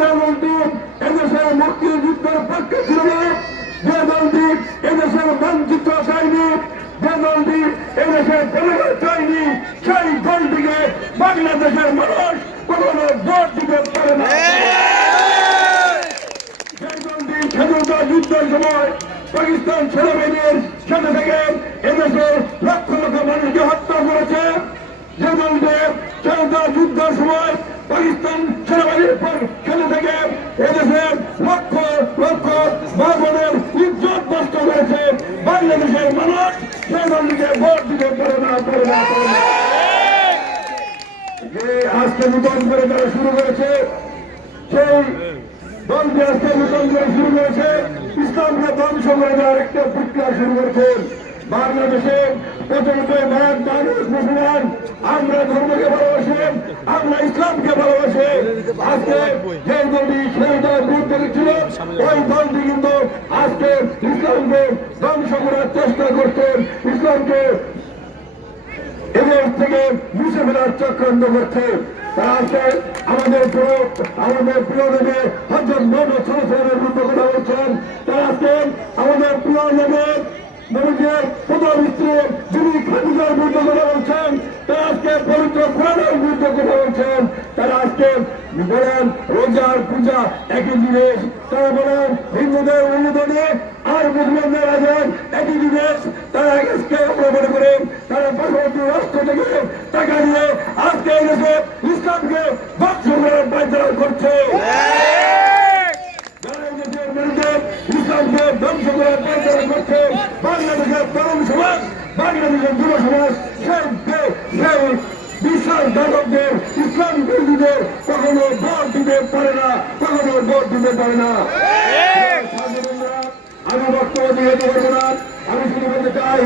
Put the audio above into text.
দলটি এদেশের মুক্তিযুদ্ধের পক্ষে ছিল না, যে দলটি এদেশের মানচিত্র চায়নি, যে দলটি এদেশের পরিবার চায়নি, সেই দলটিকে বাংলাদেশের মানুষ কখনো ভোট দিতে পারে না। সেই দলটি স্বাধীনতা যুদ্ধের সময় পাকিস্তান সেনাবাহিনীর সাথে থেকে এদেশের লক্ষ লক্ষ মানুষকে হত্যা করেছে। যে দলটি স্বাধীনতা যুদ্ধের সময় পাকিস্তান সেনাবাহিনীর সাথে থেকে এদেশের লক্ষ লক্ষ মা বোনের ইজ্জত নষ্ট করেছে, বাংলাদেশের মানুষ সেই দলটিকে ভোট দিতে পারে না। যে আজকে নূতন করে তারা শুরু করেছে, সেই দলটি আজকে নূতন করে শুরু করেছে, ইসলামকে ধ্বংস করে দেওয়ার একটা প্রক্রিয়া শুরু করেছে। বাংলাদেশে প্রচলিত মানুষ মুসলমান, আমরা ধর্মকে ভালোবাসি, আমরা ইসলামকে ভালোবাসি। আজকে যে দলটি সেই দল বিরুদ্ধে ছিল, ওই দলটি কিন্তু আজকে ইসলামকে ধ্বংস করার চেষ্টা করছেন, ইসলামকে এদের থেকে মুছে ফেলার চক্রান্ত করছে। তারা আজকে আমাদের প্রিয় নবী হযরত মুহাম্মদ সাল্লাল্লাহু আলাইহি ওয়াসাল্লামের বিরুদ্ধে কথা বলছেন। তারা আজকে আমাদের প্রিয় নবীর প্রথম স্ত্রী বিবি খাদিজার বিরুদ্ধে কথা বলছেন। তারা আজকে পবিত্র কোরআনের বিরুদ্ধে কথা বলছেন। তারা আজকে বলেন রোজার পূজা একই জিনিস, তারা বলেন হিন্দুদের অনুদানে আর মুসলমানদের আজান একই জিনিস। তারা আজকে মনে করেন তারা পার্শ্ববর্তী রাষ্ট্র থেকে টাকা নিয়ে আজকে এই দেশে ইসলামকে ধ্বংস করার পায়তারা করছে। ইসলামকে ধ্বংস করার পায়তারা করছে বাংলাদেশের তরুণ সমাজ, বাংলাদেশের যুব সমাজ, সেই বিশাল যাদবদের ইসলাম বিরোধীদের কখনো ভোট দিতে পারে না, কখনো ভোট দিতে পারে না। আমি বক্তব্য দিয়ে পারবো না, আমি শুধু বলতে চাই